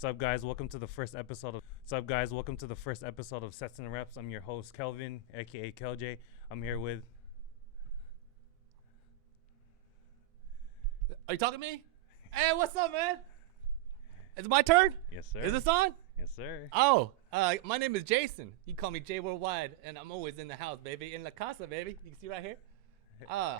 What's up, guys? Welcome to the first episode of Sets&Reps. I'm your host, Kelvin, aka KelJ. I'm here with. Are you talking to me? Hey, what's up, man? It's my turn? Yes, sir. Is this on? Yes, sir. Oh, my name is Jason. You call me J Worldwide, and I'm always in the house, baby. In la casa, baby. You can see right here. How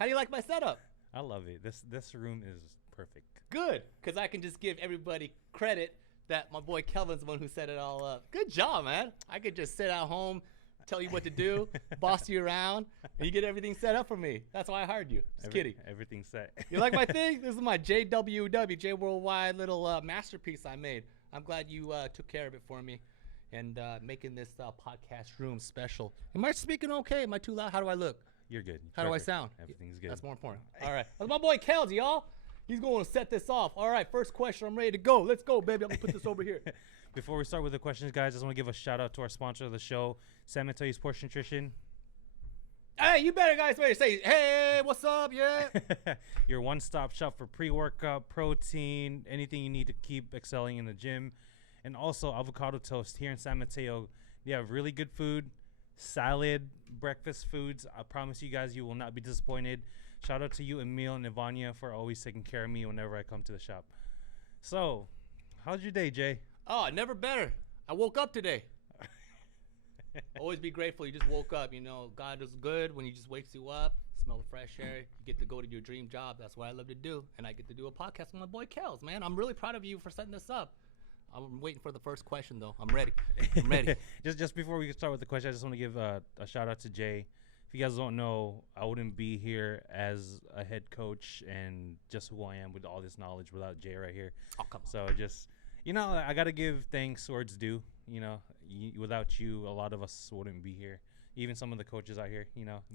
do you like my setup? I love it. This room is perfect. Good, because I can just give everybody credit that my boy Kelvin's the one who set it all up. Good job, man. I could just sit at home, tell you what to do, boss you around, and you get everything set up for me. That's why I hired you. Just kidding. Everything's set. You like my thing? This is my JWW, J Worldwide little masterpiece I made. I'm glad you took care of it for me and making this podcast room special. Am I speaking okay? Am I too loud? How do I look? You're good. How do I sound? Everything's good. That's more important. All right. That's my boy Kels, y'all. He's going to set this off. All right, first question. I'm ready to go. Let's go, baby. I'm going to put this over here. Before we start with the questions, guys, I just want to give a shout out to our sponsor of the show, Mateo Sports Nutrition. Hey, you better guys ready to say, hey, what's up? Yeah. Your one-stop shop for pre-workout, protein, anything you need to keep excelling in the gym. And also Avocado Toast here in San Mateo. They have really good food, salad, breakfast foods. I promise you guys, you will not be disappointed. Shout out to you, Emil and Ivania, for always taking care of me whenever I come to the shop. So, how's your day, Jay? Oh, never better. I woke up today. Always be grateful you just woke up. You know, God is good when He just wakes you up, smell the fresh air. You get to go to your dream job. That's what I love to do. And I get to do a podcast with my boy Kels, man. I'm really proud of you for setting this up. I'm waiting for the first question, though. I'm ready. I'm ready. Just before we start with the question, I just want to give a shout out to Jay. If you guys don't know, I wouldn't be here as a head coach and just who I am with all this knowledge without Jay right here. Oh, come on. So just, I got to give thanks where it's due. Without you, a lot of us wouldn't be here. Even some of the coaches out here,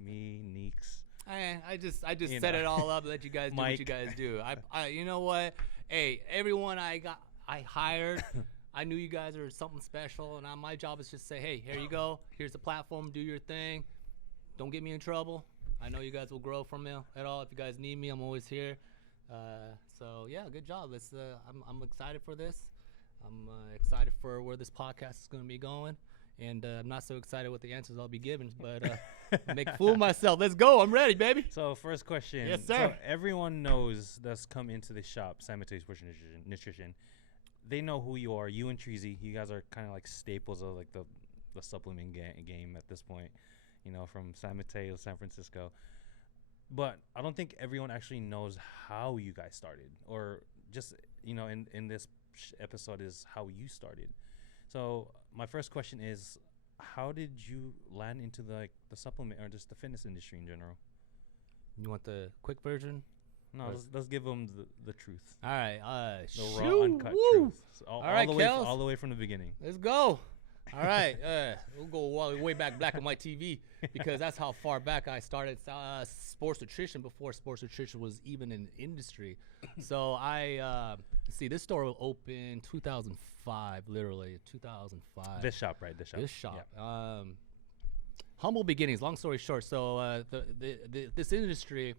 me, Neeks. I just set it all up, let you guys do Mike. what you guys do. I you know what? Hey, everyone I hired, I knew you guys are something special, and my job is just say, hey, here you go. Here's the platform. Do your thing. Don't get me in trouble. I know you guys will grow from it at all. If you guys need me, I'm always here. So yeah, good job. I'm excited for this. I'm excited for where this podcast is going to be going, and I'm not so excited with the answers I'll be giving, but make a fool of myself. Let's go. I'm ready, baby. So first question. Yes, sir. So everyone knows that's come into the shop, San Mateo Sports Nutrition. They know who you are. You and Treasy, you guys are kind of like staples of like the supplement game at this point. From San Mateo, San Francisco. But I don't think everyone actually knows how you guys started, or just, in this episode is how you started. So my first question is, how did you land into the supplement or just the fitness industry in general? You want the quick version? No, let's give them the truth. All right. The raw, uncut truth. So all right, all the way from the beginning. Let's go. All right. We'll go way back black and white TV because that's how far back I started sports nutrition before sports nutrition was even an industry. So this store will open 2005, literally 2005. This shop, right? This shop. Yeah. Humble beginnings. Long story short. So this industry,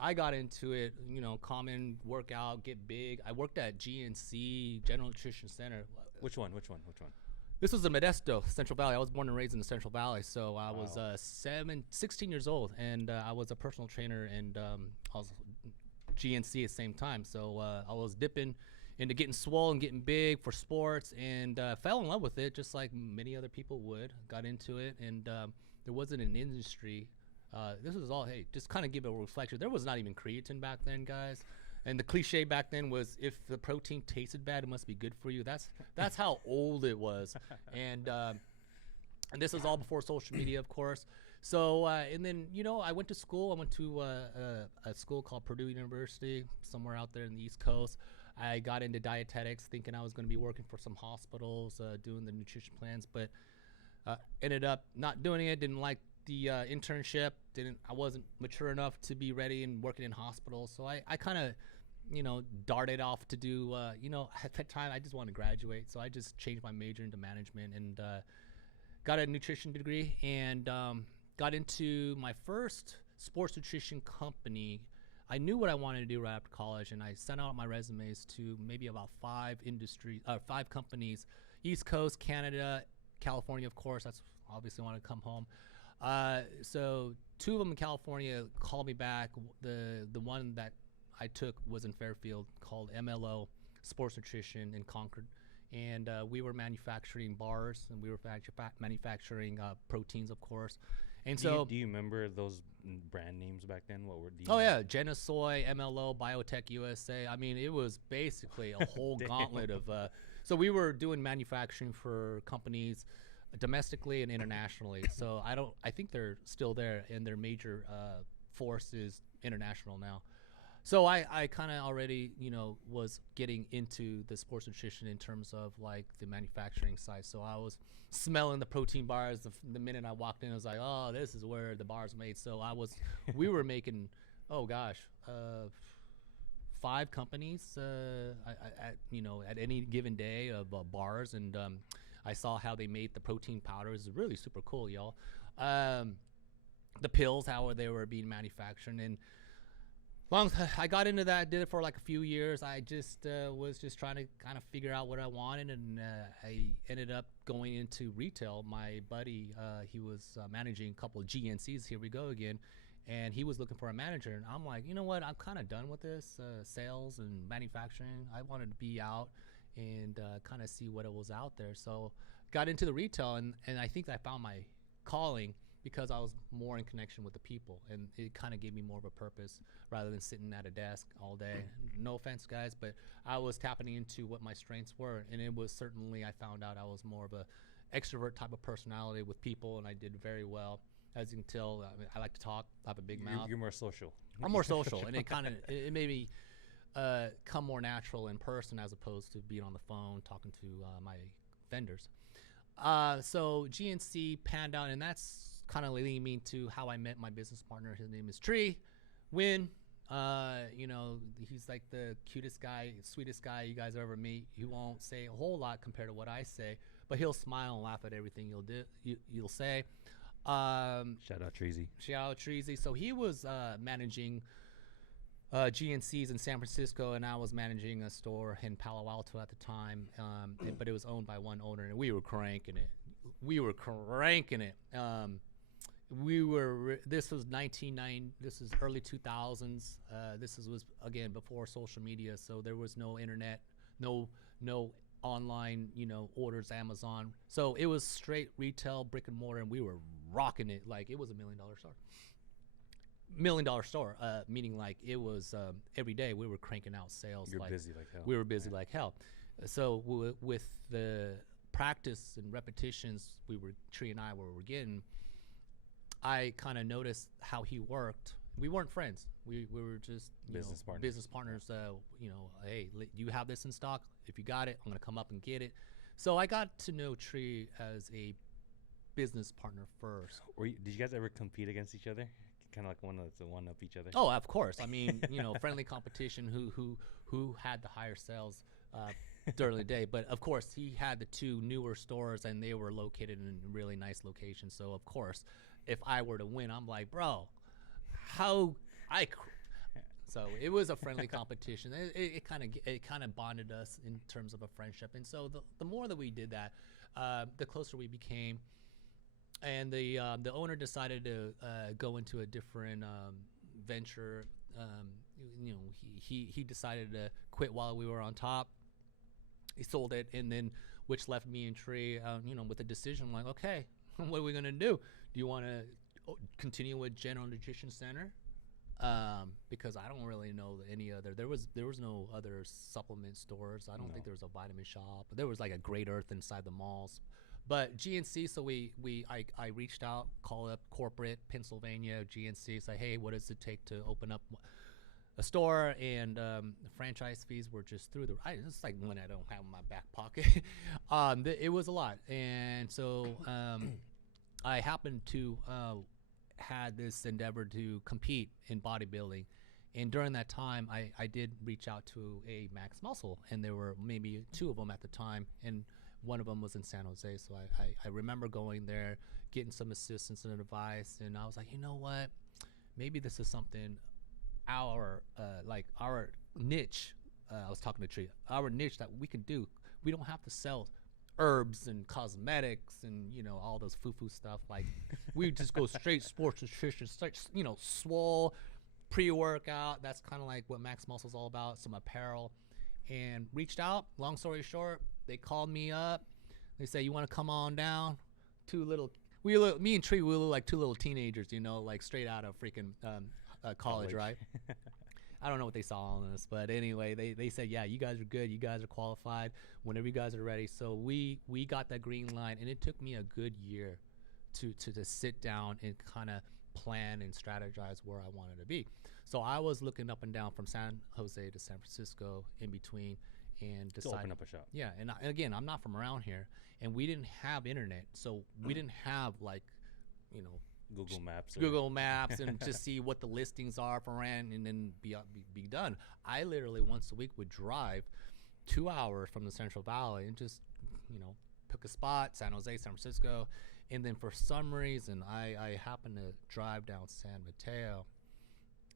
I got into it, common workout, get big. I worked at GNC, General Nutrition Center. Which one? This was in Modesto, Central Valley. I was born and raised in the Central Valley. So I was 16 years old, and I was a personal trainer, and I was GNC at the same time. So I was dipping into getting swole and getting big for sports, and fell in love with it just like many other people would. Got into it, and there wasn't an industry. This was all, hey, just kind of give a reflection. There was not even creatine back then, guys. And the cliche back then was, if the protein tasted bad, it must be good for you. That's how old it was. And this was all before social media, of course. So, and then, I went to school. I went to a school called Purdue University, somewhere out there in the East Coast. I got into dietetics, thinking I was going to be working for some hospitals, doing the nutrition plans, but ended up not doing it. Didn't like the internship. I wasn't mature enough to be ready and working in hospitals. So I kind of, darted off to do, at that time I just wanted to graduate. So I just changed my major into management and got a nutrition degree and got into my first sports nutrition company I knew what I wanted to do right after college, and I sent out my resumes to maybe about 5 companies, East Coast, Canada, California, of course. That's obviously want to come home. So 2 of them in California called me back. The one that I took was in Fairfield, called MLO Sports Nutrition in Concord, and we were manufacturing bars, and we were manufacturing proteins, of course. And do you remember those brand names back then? What were these? Oh yeah, Genesoy, MLO, Biotech USA. I mean, it was basically a whole gauntlet of. So we were doing manufacturing for companies domestically and internationally. So I think they're still there, and their major force is international now. So I kind of already, was getting into the sports nutrition in terms of like the manufacturing side. So I was smelling the protein bars the minute I walked in. I was like, oh, this is where the bars are made. So we were making, 5 companies at any given day of bars, and I saw how they made the protein powders. It's really super cool, y'all. The pills, how they were being manufactured, and I got into that, did it for like a few years. I just was just trying to kind of figure out what I wanted, and I ended up going into retail. My buddy, he was managing a couple of GNCs. Here we go again. And he was looking for a manager. And I'm like, you know what? I'm kind of done with this sales and manufacturing. I wanted to be out and kind of see what it was out there. So got into the retail, and I think I found my calling because I was more in connection with the people, and it kind of gave me more of a purpose rather than sitting at a desk all day. No offense, guys, but I was tapping into what my strengths were, and it was certainly, I found out I was more of a extrovert type of personality with people, and I did very well. As you can tell, I like to talk. I have a big mouth. You're more social. I'm more social, and it made me come more natural in person as opposed to being on the phone talking to my vendors. So GNC panned out, and that's kind of leading me to how I met my business partner. His name is Tree Win. He's like the cutest guy, sweetest guy you guys ever meet. He won't say a whole lot compared to what I say, but he'll smile and laugh at everything you'll say. Shout out Treasy. Shout out Treasy. So he was managing GNCs in San Francisco, and I was managing a store in Palo Alto at the time. But it was owned by one owner, and we were cranking it. This was 1990. This is early 2000s. This was again before social media, so there was no internet, no online, orders, Amazon. So it was straight retail, brick and mortar, and we were rocking it like it was $1 million store. $1 million store, meaning like it was every day we were cranking out sales. You're busy like hell. We were busy like hell. So with the practice and repetitions Tree and I were getting, I kind of noticed how he worked. We weren't friends. We were just business partners. Hey, you have this in stock? If you got it, I'm gonna come up and get it. So I got to know Tree as a business partner first. Did you guys ever compete against each other? Kind of like one up each other? Oh, of course. I mean, friendly competition. Who had the higher sales during the day? But of course, he had the 2 newer stores, and they were located in really nice locations. So of course, if I were to win, I'm like, bro, so it was a friendly competition. It kind of bonded us in terms of a friendship. And so the more that we did that, the closer we became. And the owner decided to go into a different venture. He decided to quit while we were on top. He sold it, and then which left me and Tree, with a decision like, okay, what are we gonna do? Do you want to continue with General Nutrition Center? Because I don't really know any other. There was no other supplement stores. I don't think there was a vitamin shop. There was like a Great Earth inside the malls. But GNC, so I reached out, called up corporate Pennsylvania GNC, say, hey, what does it take to open up a store? And the franchise fees were just through the. It's like money I don't have in my back pocket. It was a lot, and so I happened to had this endeavor to compete in bodybuilding. And during that time, I did reach out to a Max Muscle, and there were maybe 2 of them at the time, and one of them was in San Jose. So I remember going there, getting some assistance and advice, and I was like, you know what? Maybe this is something our niche. I was talking to Tree. Our niche that we can do. We don't have to sell herbs and cosmetics and all those foo stuff. Like we just go straight sports nutrition, straight, swole, pre-workout. That's kind of like what Max Muscle's all about. Some apparel, and reached out. Long story short, they called me up. They said, "You want to come on down?" Me and Tree, we look like two little teenagers, like straight out of freaking college, right? I don't know what they saw on us, but anyway, they said, yeah, you guys are good. You guys are qualified whenever you guys are ready. So we got that green line, and it took me a good year to sit down and kind of plan and strategize where I wanted to be. So I was looking up and down from San Jose to San Francisco in between and decided to open up a shop. Yeah, and again, I'm not from around here, and we didn't have internet, so we didn't have Google Maps and just see what the listings are for rent and then be done. I literally once a week would drive 2 hours from the Central Valley and just pick a spot, San Jose, San Francisco, and then for some reason I happened to drive down San Mateo,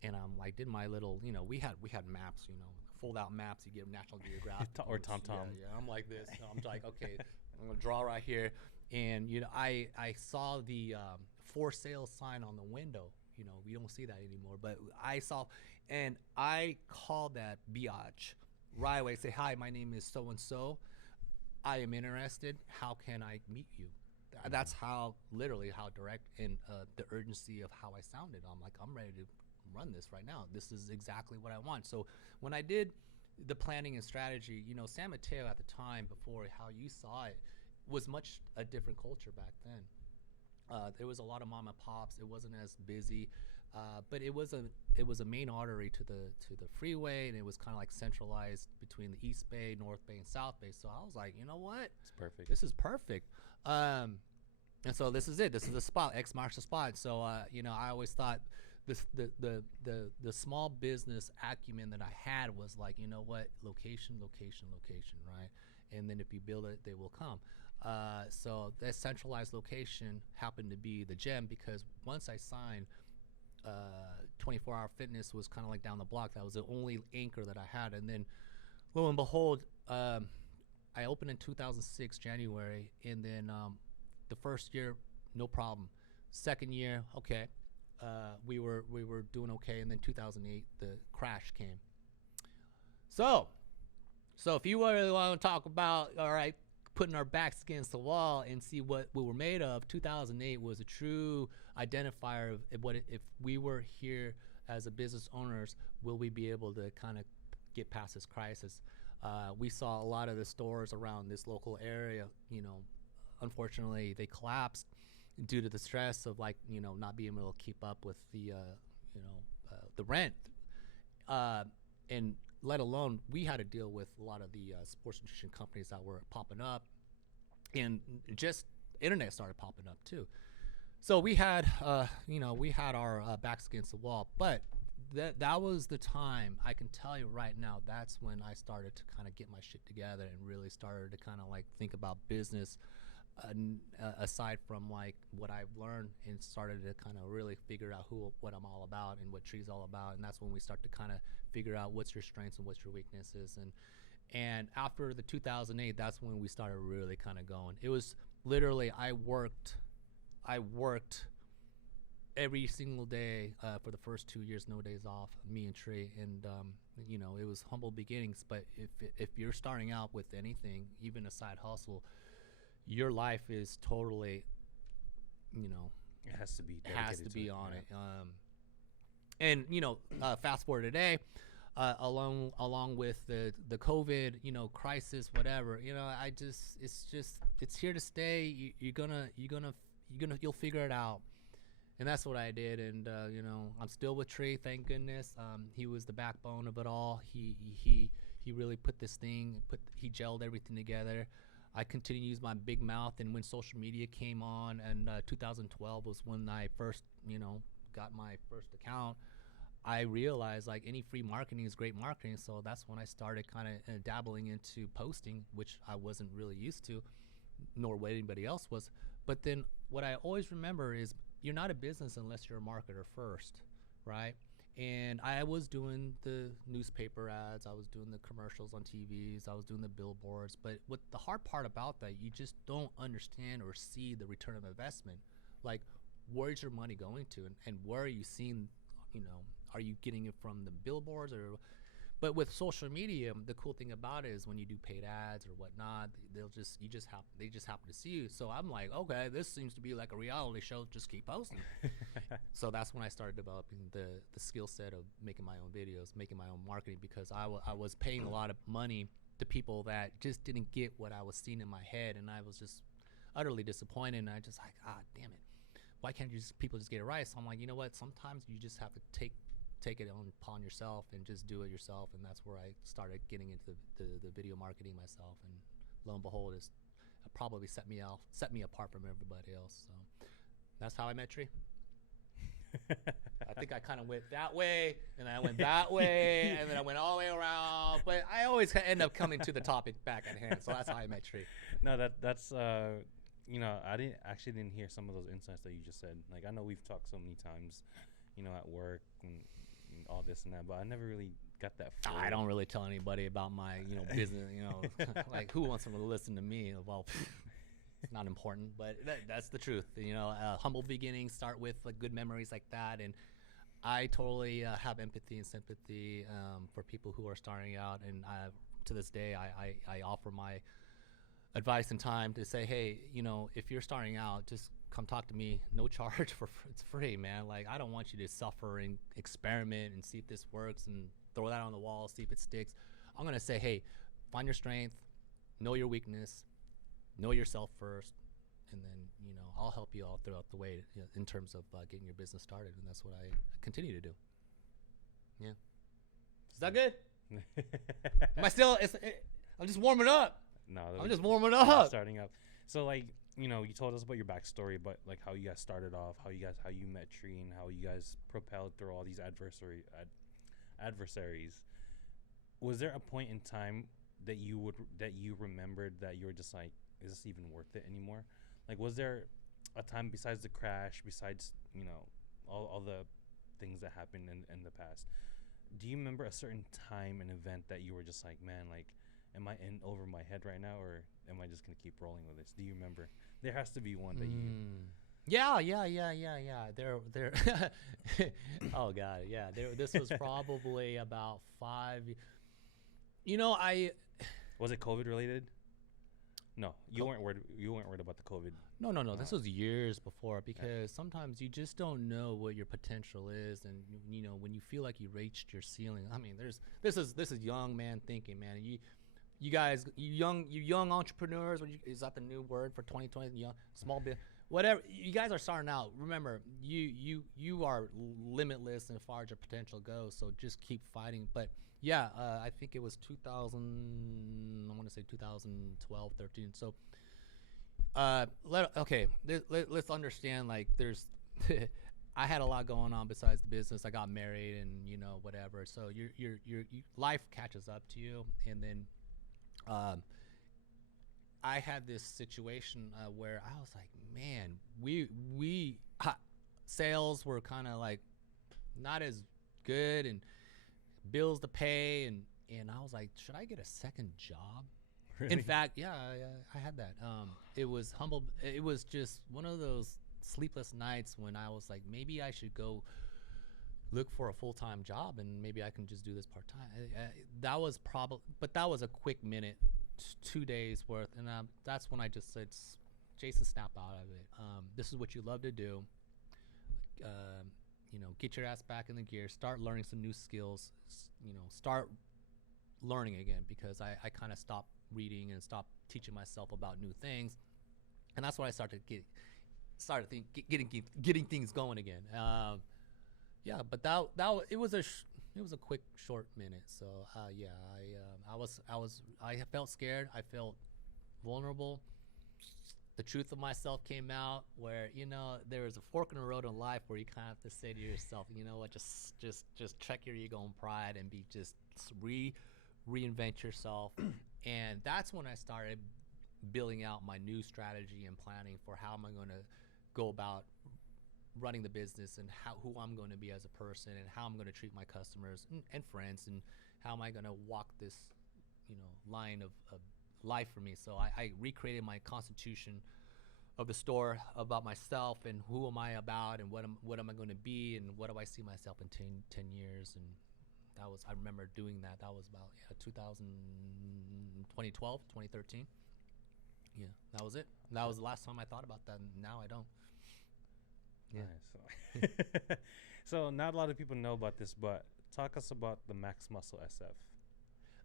and I'm like did my little we had maps, fold out maps you get National Geographic or TomTom. Yeah, I'm like this. I'm like, okay, I'm gonna draw right here, and I saw the for sale sign on the window. We don't see that anymore, but I saw, and I called that biatch right away. Say, hi, my name is so and so. I am interested. How can I meet you? That's how direct and the urgency of how I sounded. I'm like, I'm ready to run this right now. This is exactly what I want. So when I did the planning and strategy, San Mateo at the time, before how you saw it, was much a different culture back then. There was a lot of mom and pops. It wasn't as busy, but it was a main artery to the freeway, and it was kind of like centralized between the East Bay, North Bay, and South Bay. So I was like, you know what? It's perfect. This is perfect. And so this is it. This is the spot. X marks the spot. So I always thought the small business acumen that I had was like, you know what? Location, right? And then if you build it, they will come. So that centralized location happened to be the gem, because once I signed, 24-hour fitness was kind of like down the block. That was the only anchor that I had. And then lo and behold, I opened in 2006 January, and then the first year, no problem. Second year, okay, we were doing okay, and then 2008 the crash came. So if you really want to talk about, all right, putting our backs against the wall and see what we were made of, 2008 was a true identifier of if we were here as a business owners, will we be able to kind of get past this crisis? We saw a lot of the stores around this local area, unfortunately they collapsed due to the stress of not being able to keep up with the rent, and let alone we had to deal with a lot of the sports nutrition companies that were popping up, and just internet started popping up too. So we had our backs against the wall, but that was the time. I can tell you right now, that's when I started to kind of get my shit together and really started to kind of think about business, aside from what I've learned, and started to kind of really figure out what I'm all about and what Tree's all about. And that's when we start to kind of figure out what's your strengths and what's your weaknesses. And after the 2008, that's when we started really kind of going. It was literally I worked every single day for the first 2 years, no days off, me and Trey. And it was humble beginnings, but if you're starting out with anything, even a side hustle, your life is totally, it has to be on it. And fast forward today, along with the COVID, crisis, whatever, it's here to stay. You'll figure it out. And that's what I did. And I'm still with Trey, thank goodness. He was the backbone of it all. He really put this thing, he gelled everything together. I continued to use my big mouth, and when social media came on, and 2012 was when I first, got my first account, I realized any free marketing is great marketing. So that's when I started kind of dabbling into posting, which I wasn't really used to, nor what anybody else was. But then what I always remember is you're not a business unless you're a marketer first, right? And I was doing the newspaper ads, I was doing the commercials on TVs, I was doing the billboards. But what the hard part about that, you just don't understand or see the return of investment. Like, where's your money going to, and where are you seeing, are you getting it from the billboards or? But with social media, the cool thing about it is when you do paid ads or whatnot, they just happen to see you. So I'm like, okay, this seems to be like a reality show. Just keep posting. So that's when I started developing the skill set of making my own videos, making my own marketing, because I was paying a lot of money to people that just didn't get what I was seeing in my head, and I was just utterly disappointed. And I just like, damn it, why can't people just get it right? So I'm like, you know what? Sometimes you just have to take it upon yourself and just do it yourself. And that's where I started getting into the video marketing myself. And lo and behold, it's probably set me apart from everybody else. So that's how I met Tree. I think I kind of went that way, and I went that way, and then I went all the way around. But I always end up coming to the topic back at hand. So that's how I met Tree. No, that's I didn't hear some of those insights that you just said. Like, I know we've talked so many times, at work and all this and that, but I never really got that full. I don't really tell anybody about my business. Like, who wants to listen to me? Well, it's not important, but that's the truth. Humble beginnings start with like good memories like that, and I totally have empathy and sympathy for people who are starting out. And to this day, I offer my advice and time to say, hey, if you're starting out, just come talk to me, no charge, it's free, man. Like, I don't want you to suffer and experiment and see if this works and throw that on the wall, see if it sticks. I'm gonna say, hey, find your strength, know your weakness, know yourself first, and then I'll help you all throughout the way in terms of getting your business started. And that's what I continue to do. Yeah. Is that good? Am I still? I'm just warming up. No, I'm just warming up. Starting up. So, like, you told us about your backstory, but like how you guys started off, how you met Tree, and how you guys propelled through all these adversaries. Was there a point in time that you remembered that you were just like, is this even worth it anymore? Like, was there a time besides the crash, besides all the things that happened in the past? Do you remember a certain time and event that you were just like, man, like, am I in over my head right now, or am I just gonna keep rolling with this? Do you remember? There has to be one that you. Yeah. There. Oh God, yeah. This was probably about 5. Was it COVID related? No, you weren't worried. You weren't worried about the COVID. No. This was years before, because sometimes you just don't know what your potential is, and when you feel like you reached your ceiling. I mean, this is young man thinking, man. You guys, you young entrepreneurs. Is that the new word for 2020? Young, small bit, whatever. You guys are starting out. Remember, you are limitless as far as your potential goes. So just keep fighting. But yeah, I think it was 2000. I want to say 2012, 13. So, let's understand. Like, there's, I had a lot going on besides the business. I got married, and whatever. So your life catches up to you, and then. I had this situation where I was like, man, we sales were kind of like not as good, and bills to pay, and I was like, should I get a second job? Really? In fact, yeah, I had that. It was humble. It was just one of those sleepless nights when I was like, maybe I should go look for a full-time job, and maybe I can just do this part-time. That was but that was a quick minute, 2 days worth, and that's when I just said, Jason, snap out of it. This is what you love to do. Get your ass back in the gear, start learning some new skills, start learning again, because I kind of stopped reading and stopped teaching myself about new things, and that's when I started getting things going again. Yeah, but it was a quick short minute. So I felt scared. I felt vulnerable. The truth of myself came out, where there was a fork in the road in life where you kind of have to say to yourself, you know what, just check your ego and pride, and reinvent yourself. And that's when I started building out my new strategy and planning for how am I going to go about running the business and who I'm going to be as a person and how I'm going to treat my customers and friends and how am I going to walk this, line of life for me. So I recreated my constitution of the store about myself and who am I about and what am I going to be and what do I see myself in 10 years. And I remember doing that. That was about 2012, 2013. Yeah, that was it. That was the last time I thought about that. And now I don't. Yeah. Nice. So not a lot of people know about this, but talk us about the Max Muscle SF.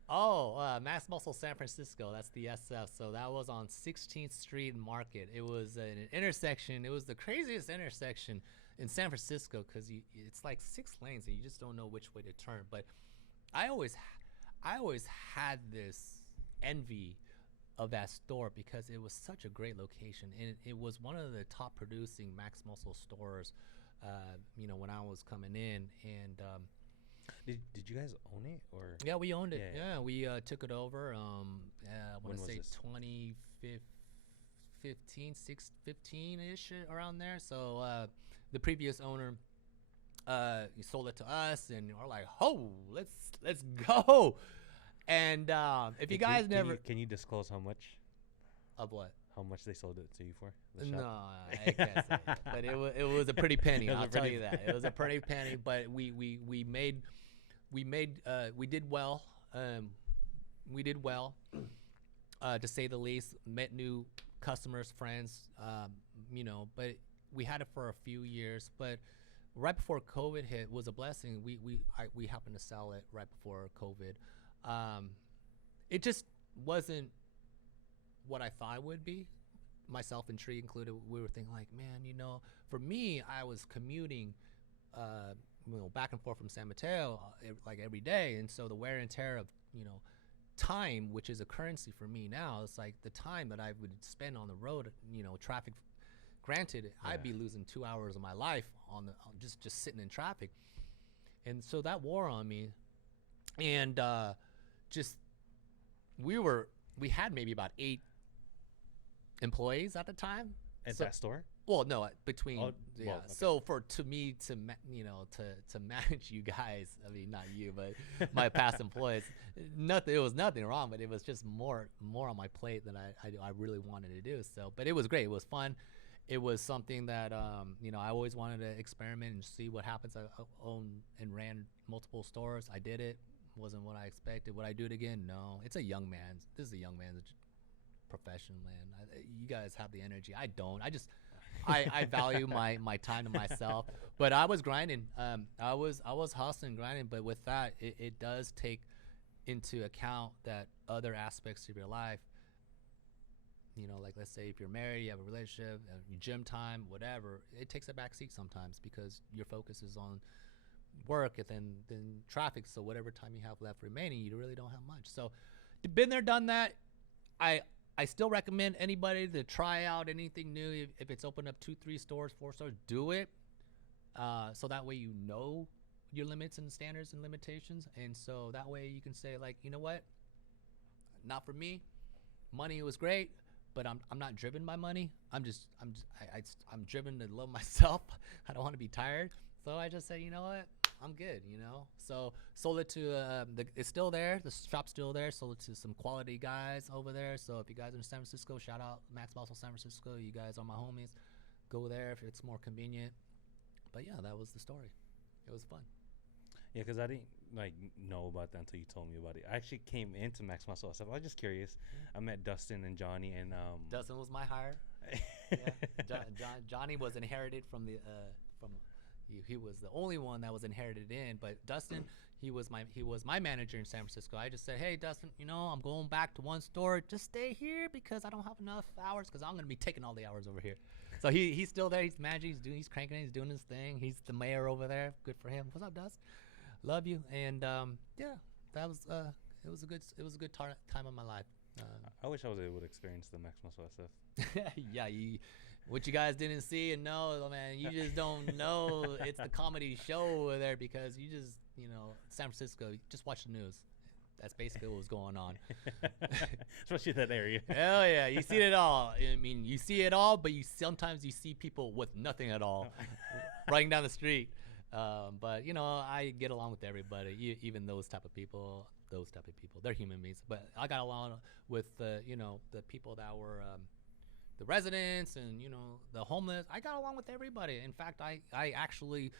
Oh, Max Muscle San Francisco. That's the SF. So that was on 16th Street Market. It was an intersection. It was the craziest intersection in San Francisco because it's like 6 lanes and you just don't know which way to turn. But I always had this envy of that store because it was such a great location and it was one of the top producing Max Muscle stores. When I was coming in and. Did you guys own it or? Yeah, we owned it. Yeah, we took it over. I want to say 2015-ish around there. So the previous owner he sold it to us, and we're like, "Oh, let's go!" And if you guys can you disclose how much? Of what? How much they sold it to you for? No, I can't say it. But it was a pretty penny. I'll tell you that. It was a pretty penny. But we did well. We did well, to say the least. Met new customers, friends. But we had it for a few years. But right before COVID hit was a blessing. We happened to sell it right before COVID. It just wasn't what I thought it would be. Myself and Tree included. We were thinking like, man, for me, I was commuting. Back and forth from San Mateo like every day, and so the wear and tear of time, which is a currency for me now, it's like the time that I would spend on the road, traffic. Granted, I'd be losing 2 hours of my life on just sitting in traffic, and so that wore on me, and we had maybe about 8 employees at the time at that store. Well, no, between Okay. So to manage you guys, I mean not you, but my past employees, it was nothing wrong, but it was just more on my plate than I really wanted to do. So, but it was great. It was fun. It was something that I always wanted to experiment and see what happens. I owned and ran multiple stores. I did it. Wasn't what I expected. Would I do it again? No. This is a young man's profession, man. You guys have the energy. I don't. I value my time to myself, but I was grinding. I was hustling, grinding. But with that, it does take into account that other aspects of your life. Like let's say if you're married, you have a relationship, your gym time, whatever. It takes a backseat sometimes because your focus is on work and then traffic. So whatever time you have left remaining, you really don't have much. So, been there, done that. I still recommend anybody to try out anything new. If it's opened up 2, 3 stores, 4 stores, do it. So that way your limits and standards and limitations. And so that way you can say like, you know what? Not for me. Money was great, but I'm not driven by money. I'm driven to love myself. I don't want to be tired. So I just say, you know what? I'm good, So sold it to it's still there. The shop's still there. Sold it to some quality guys over there. So if you guys are in San Francisco, shout out Max Muscle San Francisco. You guys are my homies. Go there if it's more convenient. But yeah, that was the story. It was fun. Yeah, because I didn't know about that until you told me about it. I actually came into Max Muscle SF. I was just curious. I met Dustin and Johnny, and Dustin was my hire. Johnny was inherited from the from. He was the only one that was inherited in, but Dustin, he was my manager in San Francisco. I just said, hey Dustin, I'm going back to one store. Just stay here because I don't have enough hours because I'm gonna be taking all the hours over here. So he's still there. He's managing. He's cranking. He's doing his thing. He's the mayor over there. Good for him. What's up, Dust? Love you. And that was it was a good time of my life. I wish I was able to experience the Max Muscle SF. Yeah, what you guys didn't see and know, man, you just don't know. It's the comedy show over there because you just, San Francisco, just watch the news. That's basically what was going on. Especially that area. Hell yeah, you see it all. I mean, you see it all, but sometimes you see people with nothing at all running down the street. But you know, I get along with everybody, even those type of people. They're human beings. But I got along with you know, the people that were the residents and, you know, the homeless. I got along with everybody. In fact, I actually,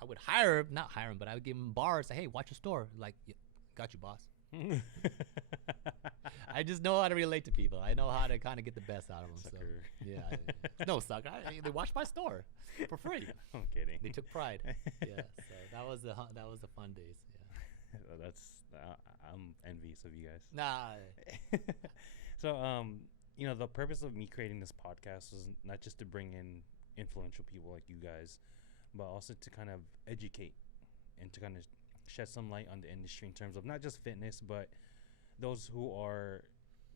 I would not hire him, but I would give him bars. Say, hey, watch your store. Like, yeah, got you, boss. I just know how to relate to people. I know how to kind of get the best out of them. Sucker. So yeah, no sucker. They watched my store for free. I'm kidding. They took pride. Yeah, so that was the fun days. Yeah. That's I'm envious of you guys. Nah. So you know, the purpose of me creating this podcast was not just to bring in influential people like you guys, but also to kind of educate and to kind of shed some light on the industry in terms of not just fitness, but those who are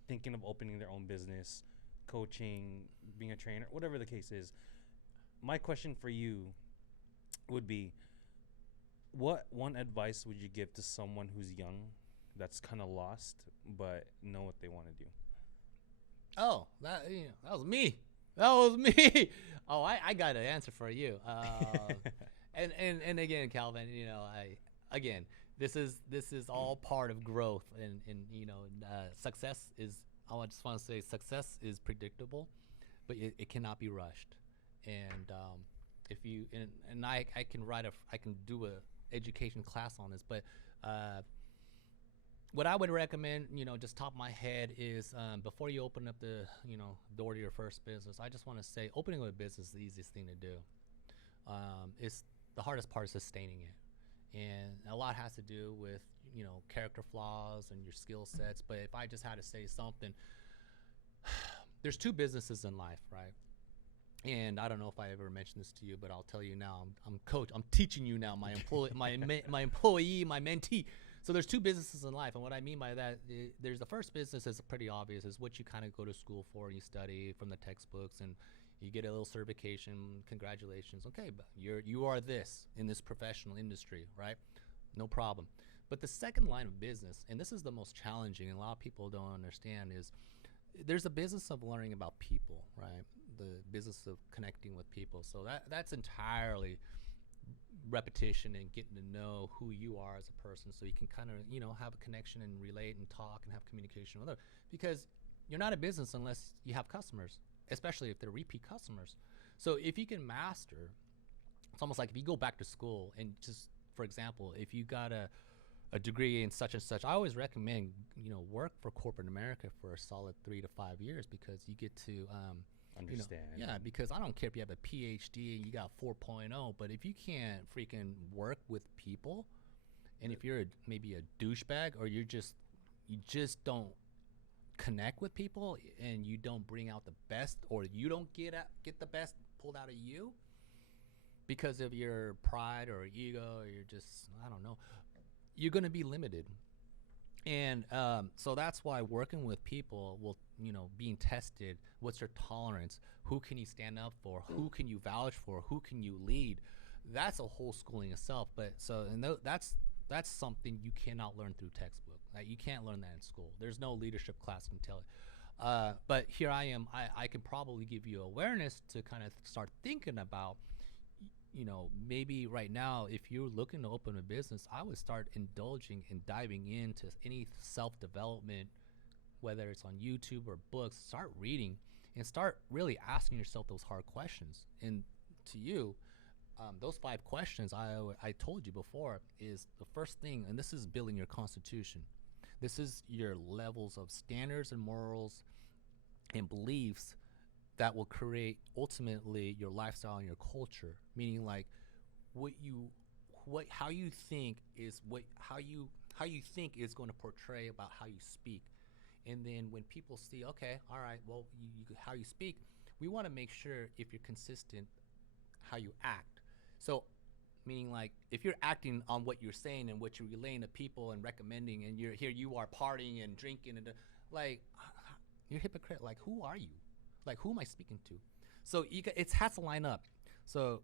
thinking of opening their own business, coaching, being a trainer, whatever the case is. My question for you would be, what one advice would you give to someone who's young, that's kind of lost, but know what they want to do? Oh, that was me. That was me. Oh, I got an answer for you. And again, Calvin, you know, this is all part of growth, and you know, success is. I just want to say, success is predictable, but it cannot be rushed. And if you and I can do a education class on this, but what I would recommend, you know, just top of my head is before you open up the, you know, door to your first business, I just want to say opening a business is the easiest thing to do. It's the hardest part is sustaining it, and a lot has to do with, you know, character flaws and your skill sets. But if I just had to say something, there's two businesses in life, right? And I don't know if I ever mentioned this to you, but I'll tell you now. I'm teaching you now, my employee, my employee, my mentee. So there's two businesses in life, and what I mean by that, there's the first business is pretty obvious, is what you kind of go to school for, and you study from the textbooks, and you get a little certification. Congratulations. Okay, but you are this in this professional industry, right? No problem. But the second line of business, and this is the most challenging, and a lot of people don't understand, is there's a business of learning about people, right? The business of connecting with people. So that's entirely repetition and getting to know who you are as a person, so you can kind of, you know, have a connection and relate and talk and have communication with others, because you're not a business unless you have customers, especially if they're repeat customers. So if you can master, it's almost like if you go back to school and just, for example, if you got a degree in such and such, I always recommend, you know, work for corporate America for a solid 3 to 5 years, because you get to Understand. You know, yeah, because I don't care if you have a PhD and you got 4.0, but if you can't freaking work with people, and if you're maybe a douchebag, or you just don't connect with people, and you don't bring out the best, or you don't get the best pulled out of you because of your pride or ego, or you're just, I don't know, you're going to be limited. And so that's why working with people will, you know, being tested, what's your tolerance, who can you stand up for, who can you vouch for, who can you lead, that's a whole schooling itself. But so, and that's something you cannot learn through textbook. Like, you can't learn that in school. There's no leadership class can tell it. But here I am, I can probably give you awareness to kind of start thinking about, you know, maybe right now, if you're looking to open a business, I would start indulging and diving into any self-development, whether it's on YouTube or books. Start reading and start really asking yourself those hard questions. And to you, those 5 questions I told you before is the first thing, and this is building your constitution. This is your levels of standards and morals and beliefs that will create ultimately your lifestyle and your culture. Meaning, like, how you think is going to portray about how you speak. And then when people see, okay, all right, well, how you speak, we want to make sure, if you're consistent, how you act. So, meaning, like, if you're acting on what you're saying and what you're relaying to people and recommending, and you are partying and drinking, and like, you're a hypocrite. Like, who are you? Like, who am I speaking to? So it has to line up. So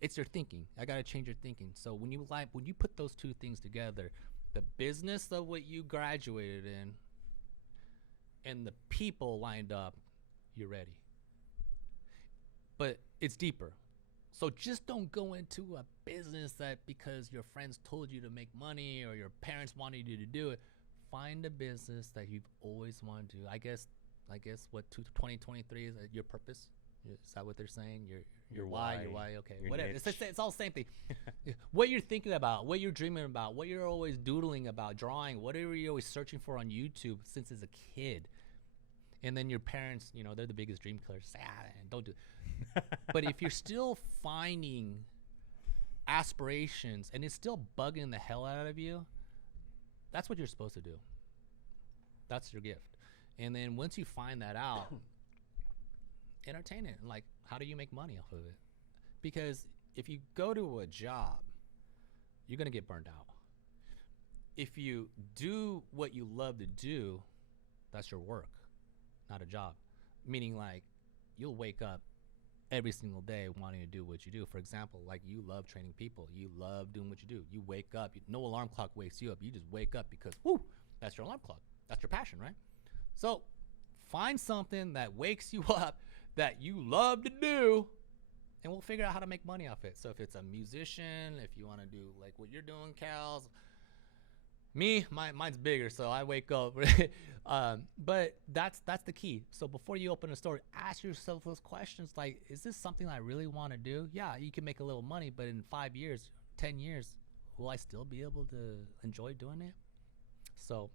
it's your thinking. I got to change your thinking. So when you put those two things together, the business of what you graduated in and the people lined up, you're ready. But it's deeper. So just don't go into a business that because your friends told you to make money or your parents wanted you to do it. Find a business that you've always wanted to do. I guess what 2023 is your purpose. Is that what they're saying? Your why. Okay, your whatever. niche. It's all the same thing. What you're thinking about, what you're dreaming about, what you're always doodling about, drawing, whatever you're always searching for on YouTube since as a kid. And then your parents, they're the biggest dream killers. Say, don't do it. But if you're still finding aspirations and it's still bugging the hell out of you, that's what you're supposed to do. That's your gift. And then once you find that out, entertain it. Like, how do you make money off of it? Because if you go to a job, you're going to get burned out. If you do what you love to do, that's your work, not a job. Meaning, like, you'll wake up every single day wanting to do what you do. For example, like, you love training people. You love doing what you do. You wake up. No alarm clock wakes you up. You just wake up because, that's your alarm clock. That's your passion, right? So find something that wakes you up that you love to do, and we'll figure out how to make money off it. So if it's a musician, if you want to do like what you're doing, Cal's, mine's bigger, so I wake up. But that's the key. So before you open a store, ask yourself those questions like, is this something I really want to do? Yeah, you can make a little money, but in 5 years, 10 years, will I still be able to enjoy doing it? So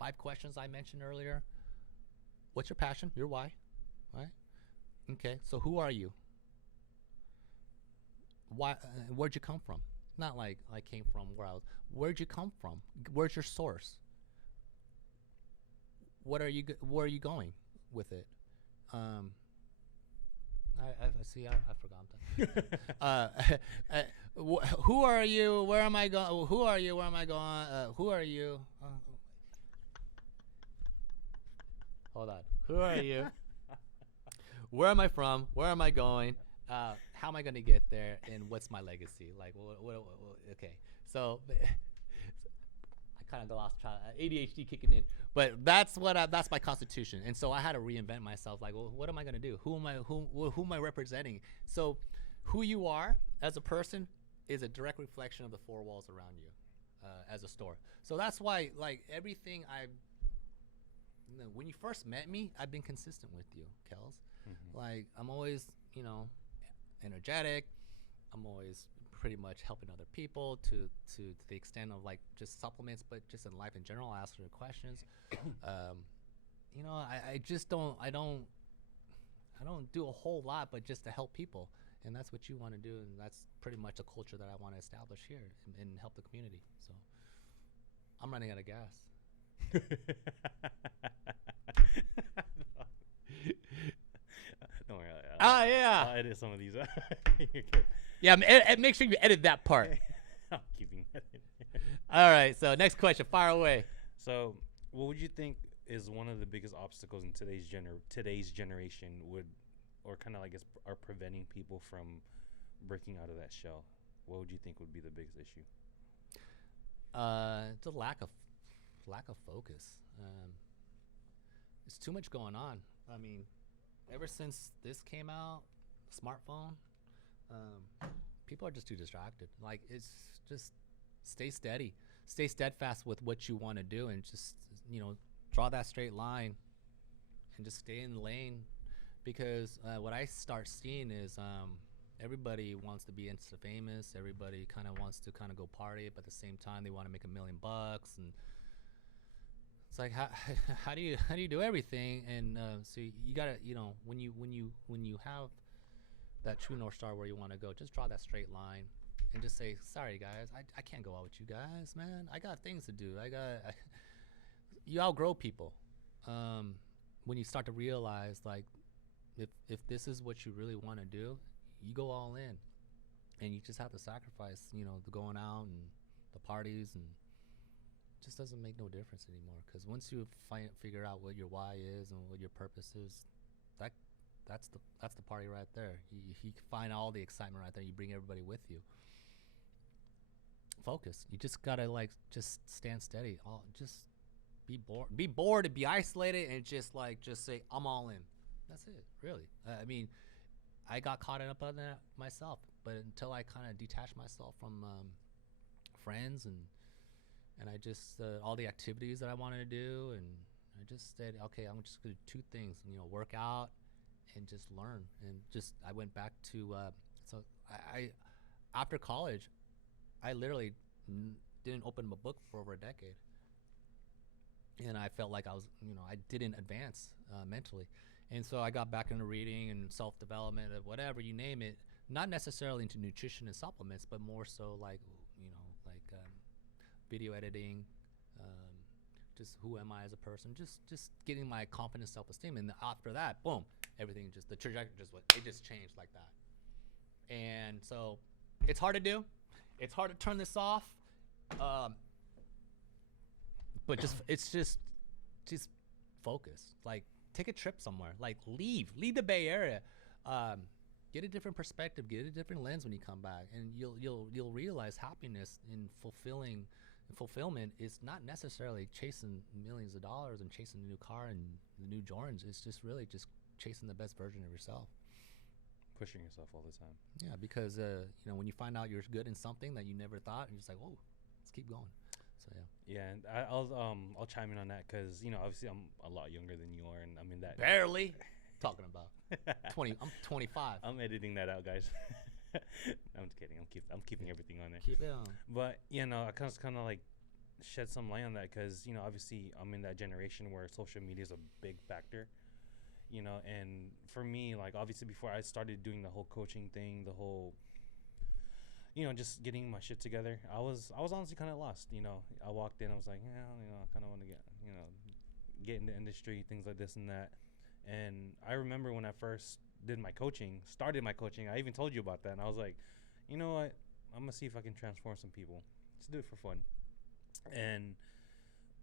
5 questions I mentioned earlier. What's your passion? Your why? Right? Okay, so who are you? Why? Where'd you come from? Not like I came from where I was. Where'd you come from? Where's your source? Where are you going with it? I see. I forgot that. Who are you? Where am I going? Who are you? Where am I going? Who are you? Hold on. Who are you? Where am I from? Where am I going? How am I going to get there? And what's my legacy? Like, what okay. So I kind of lost track. ADHD kicking in. But that's my constitution. And so I had to reinvent myself. Like, well, what am I going to do? Who am I representing? So who you are as a person is a direct reflection of the 4 walls around you as a store. So that's why, like, everything when you first met me, I've been consistent with you, Kels. Mm-hmm. Like, I'm always, energetic. I'm always pretty much helping other people to the extent of, like, just supplements, but just in life in general, I ask her questions. I just don't do a whole lot, but just to help people. And that's what you want to do. And that's pretty much the culture that I want to establish here and help the community. So I'm running out of gas. Don't worry. Yeah. I'll edit some of these. Yeah, make sure you edit that part. I'm keeping that in. All right. So next question, fire away. So, what would you think is one of the biggest obstacles in today's generation or kind of, I guess, are preventing people from breaking out of that shell? What would you think would be the biggest issue? The lack of focus. There's too much going on. I mean, ever since this came out, smartphone, people are just too distracted. Like, it's just stay steady, stay steadfast with what you want to do, and just draw that straight line, and just stay in the lane. Because what I start seeing is everybody wants to be Insta famous. Everybody kind of wants to kind of go party, but at the same time they want to make $1 million, and it's like, how do you do everything? And so you gotta, when you have that true North Star where you want to go, just draw that straight line and just say, sorry guys, I can't go out with you guys, man. I got things to do. You outgrow people when you start to realize, like, if this is what you really want to do, you go all in, and you just have to sacrifice, the going out and the parties, and it just doesn't make no difference anymore. Because once you figure out what your why is and what your purpose is, that's the party right there. You find all the excitement right there. You bring everybody with you. focus. You just gotta like just stand steady. All just be bored, and be isolated, and just say I'm all in. That's it, really. I mean, I got caught up on that myself, but until I kind of detached myself from friends and I just all the activities that I wanted to do, and I just said, okay, I'm just gonna do two things, work out and just learn, and just I went back to so I after college, I literally didn't open a book for over a decade, and I felt like I was, I didn't advance mentally, and so I got back into reading and self development of whatever you name it, not necessarily into nutrition and supplements, but more so like video editing, just who am I as a person, just getting my confidence, self esteem, and after that, boom, everything just the trajectory just changed like that, and so it's hard to do, it's hard to turn this off. But just focus. Like take a trip somewhere. Like leave the Bay Area. Get a different perspective. Get a different lens when you come back, and you'll realize happiness in fulfillment is not necessarily chasing millions of dollars and chasing a new car and the new Jordans. It's just really just chasing the best version of yourself. Pushing yourself all the time. Yeah, because when you find out you're good in something that you never thought, you're just like, whoa, let's keep going. So yeah, and I'll chime in on that because obviously I'm a lot younger than you are, and I mean that barely talking about 20. I'm 25. I'm editing that out, guys. I'm just kidding. I'm keeping everything on there. Keep it on. But I kind of like shed some light on that because obviously I'm in that generation where social media is a big factor. And for me, like obviously before I started doing the whole coaching thing, the whole just getting my shit together, I was honestly kind of lost. I walked in, I was like, I kind of want to get in the industry, things like this and that. And I remember when I first started my coaching, I even told you about that, and I was like, you know what, I'm gonna see if I can transform some people. Let's do it for fun. And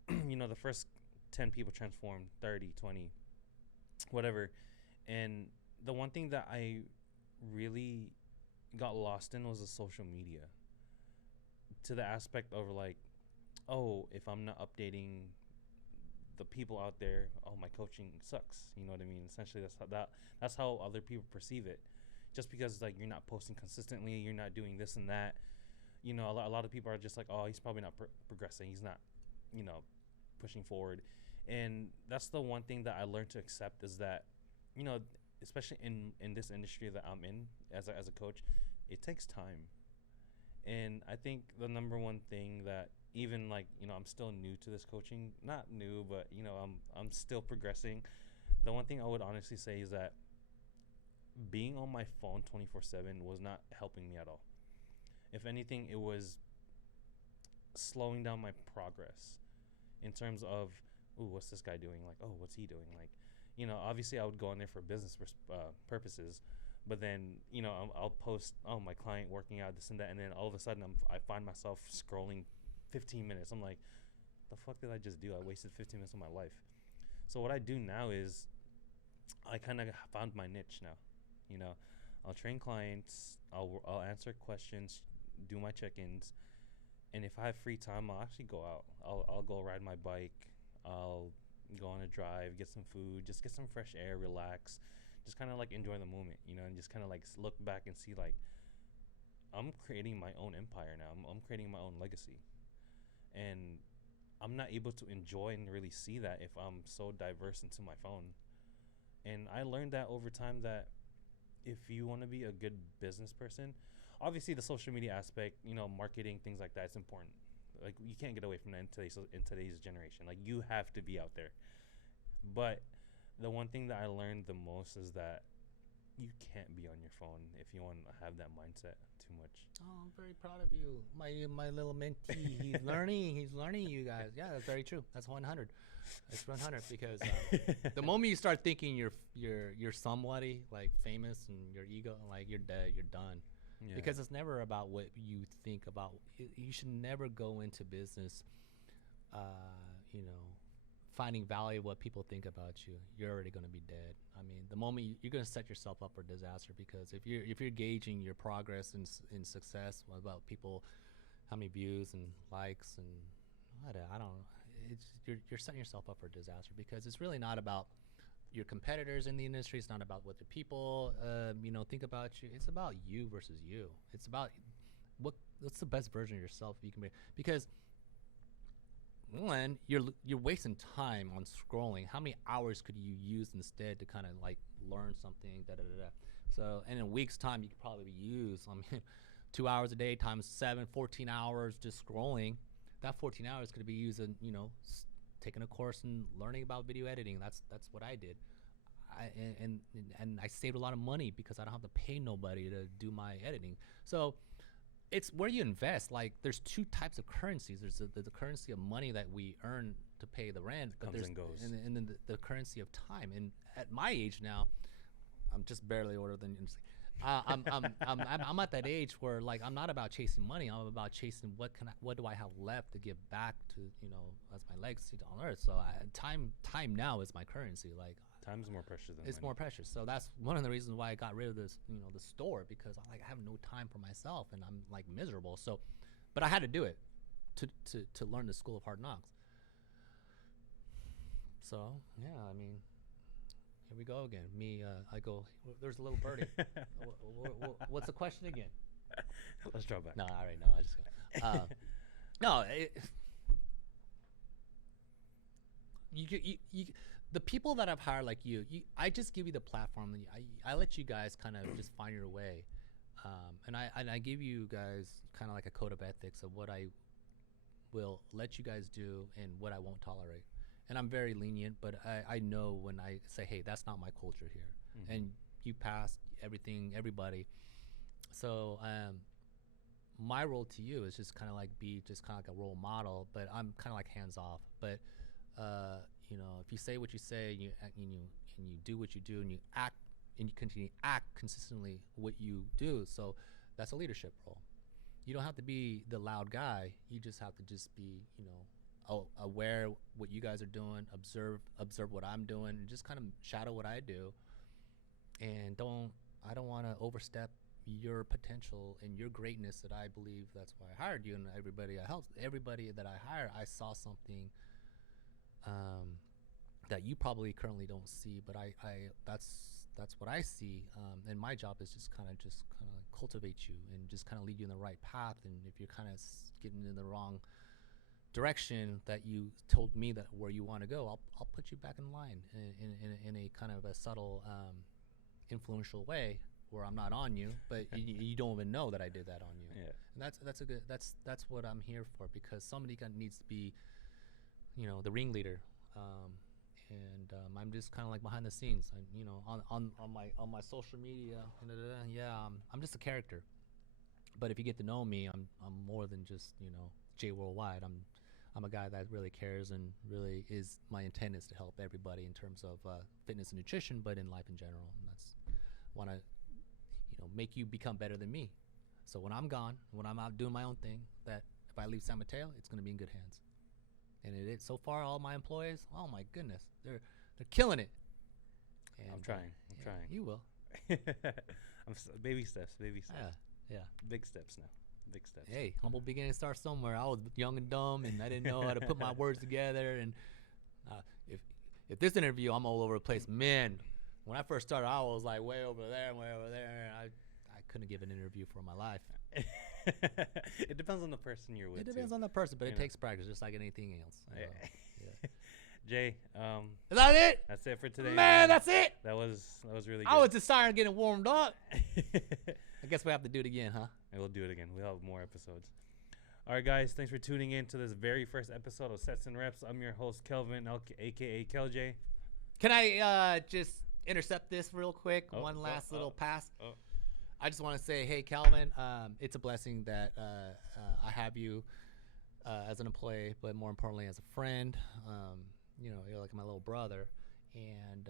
the first 10 people transformed, 30, 20, whatever. And the one thing that I really got lost in was the social media, to the aspect of like, oh, if I'm not updating the people out there, oh, my coaching sucks. You know what I mean? Essentially, that's how other people perceive it. Just because like you're not posting consistently, you're not doing this and that. A lot of people are just like, oh, he's probably not progressing. He's not, pushing forward. And that's the one thing that I learned to accept is that, especially in this industry that I'm in as a coach, it takes time. And I think the number one thing that even like, I'm still new to this coaching, not new, but I'm still progressing. The one thing I would honestly say is that being on my phone 24/7 was not helping me at all. If anything, it was slowing down my progress in terms of, ooh, what's this guy doing? Like, oh, what's he doing? Like, obviously I would go in there for business purposes, but then, I'll post, oh, my client working out, this and that, and then all of a sudden I find myself scrolling 15 minutes. I'm like, the fuck did I just do? I wasted 15 minutes of my life. So what I do now is I kind of found my niche now. I'll train clients, I'll answer questions, do my check-ins, and if I have free time, I'll actually go out. I'll go ride my bike, I'll go on a drive, get some food, just get some fresh air, relax, just kind of like enjoy the moment, and just kind of like look back and see like I'm creating my own empire now. I'm creating my own legacy, and I'm not able to enjoy and really see that if I'm so diverse into my phone. And I learned that over time that if you want to be a good business person, obviously the social media aspect, marketing, things like that, it's important. Like you can't get away from that in today's generation. Like you have to be out there. But the one thing that I learned the most is that you can't be on your phone if you want to have that mindset too much. Oh, I'm very proud of you, my little mentee. He's learning, you guys. Yeah, that's very true. That's 100. That's 100 because the moment you start thinking you're somebody like famous and your ego, like you're dead, you're done. Yeah. Because it's never about what you think about. You should never go into business, finding value of what people think about you. You're already going to be dead. I mean, the moment you're going to set yourself up for disaster, because if you're gauging your progress and success about people how many views and likes and I don't. It's you're setting yourself up for disaster because it's really not about your competitors in the industry. It's not about what the people think about you. It's about you versus you. It's about what's the best version of yourself you can be. Because one, you're wasting time on scrolling. How many hours could you use instead to kind of like learn something? Da da da da. So, and in a week's time, you could probably use 2 hours a day times 7, 14 hours just scrolling. That 14 hours could be used in taking a course and learning about video editing. That's what I did. And I saved a lot of money because I don't have to pay nobody to do my editing. So it's where you invest. Like there's two types of currencies. There's the currency of money that we earn to pay the rent, but Comes and goes. and then the currency of time. And at my age now, I'm just barely older than you. I'm at that age where like I'm not about chasing money. I'm about chasing what do I have left to give back to as my legacy on earth. So time now is my currency. Like time's more precious than it's money. more precious. So that's one of the reasons why I got rid of this the store, because I have no time for myself and I'm like miserable. So, but I had to do it to learn the school of hard knocks. So yeah, I mean. Here we go again. I go. There's a little birdie. What's the question again? Let's draw back. No, I already know. I just go. No. The people that I've hired, like you, I just give you the platform. And I let you guys kind of just find your way, and I give you guys kind of like a code of ethics of what I will let you guys do and what I won't tolerate. And I'm very lenient, but I know when I say, hey, that's not my culture here. Mm-hmm. And you passed everybody. So my role to you is just kind of like be just kind of like a role model, but I'm kind of like hands off. But if you say what you say, and you do what you do, and you act and you continue to act consistently what you do, so that's a leadership role. You don't have to be the loud guy. You just have to just be aware what you guys are doing, observe what I'm doing, and just kind of shadow what I do. And I don't want to overstep your potential and your greatness that I believe. That's why I hired you, and everybody that I hire, I saw something that you probably currently don't see, but I that's what I see. And my job is just kind of cultivate you and just kind of lead you in the right path. And if you're kind of getting in the wrong direction that you told me that where you want to go, I'll put you back in line in a kind of a subtle, influential way where I'm not on you, but you don't even know that I did that on you. Yeah. And that's what I'm here for, because somebody needs to be, the ringleader, and I'm just kind of like behind the scenes. On my social media, I'm just a character. But if you get to know me, I'm more than just Jay Worldwide. I'm a guy that really cares, and really is, my intent is to help everybody in terms of fitness and nutrition, but in life in general. And that's want to make you become better than me. So when I'm gone, when I'm out doing my own thing, that if I leave San Mateo, it's going to be in good hands. And it is. So far, all my employees, oh my goodness, they're killing it. And I'm trying. You will. Baby steps. Yeah. Big steps now. Big steps. Hey, humble beginnings start somewhere. I was young and dumb, and I didn't know how to put my words together. And if this interview, I'm all over the place. Man, when I first started, I was like way over there. And I couldn't give an interview for my life. It depends on the person you're with. It depends on the person, but it takes practice, just like anything else. Yeah. Jay, is that it? That's it for today. Man, that's it. That was really good. I was just tired of getting warmed up. I guess we have to do it again, huh? And we'll do it again. We'll have more episodes. All right, guys. Thanks for tuning in to this very first episode of Sets and Reps. I'm your host, Kelvin, a.k.a. KelJ. Can I just intercept this real quick? One last little pass. I just want to say, hey, Calvin, it's a blessing that I have you as an employee, but more importantly, as a friend. You're like my little brother. And,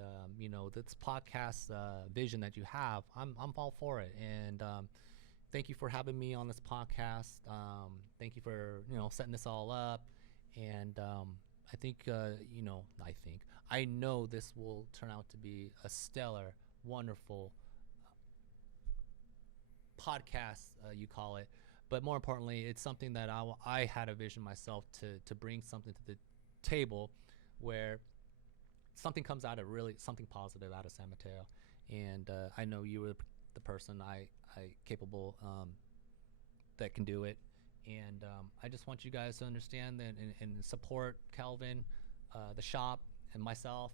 this podcast vision that you have, I'm all for it. And thank you for having me on this podcast. Thank you for, setting this all up. And I know this will turn out to be a stellar, wonderful podcast, you call it. But more importantly, it's something that I had a vision myself to bring something to the table where something comes out of really something positive out of San Mateo. And I know you were the person I capable that can do it. And I just want you guys to understand that and support Calvin, the shop, and myself,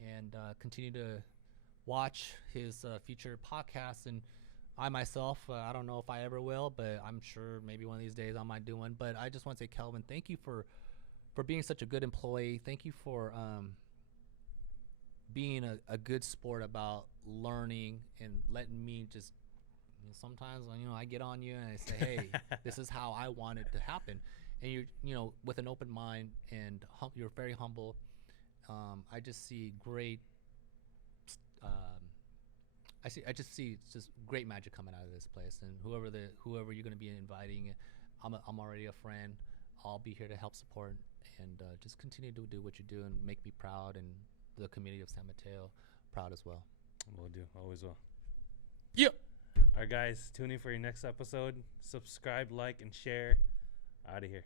and continue to watch his future podcasts. And I myself, I don't know if I ever will, but I'm sure maybe one of these days I might do one. But I just want to say, Calvin, thank you for being such a good employee. Thank you for being a good sport about learning and letting me just sometimes I get on you and I say, hey, this is how I want it to happen, and you're with an open mind and you're very humble. I just see great I just see just great magic coming out of this place, and whoever you're going to be inviting, I'm already a friend. I'll be here to help support and just continue to do what you do and make me proud, and the community of San Mateo proud as well. Will do. Always will. Yep. All right, guys, tune in for your next episode. Subscribe, like, and share. Out of here.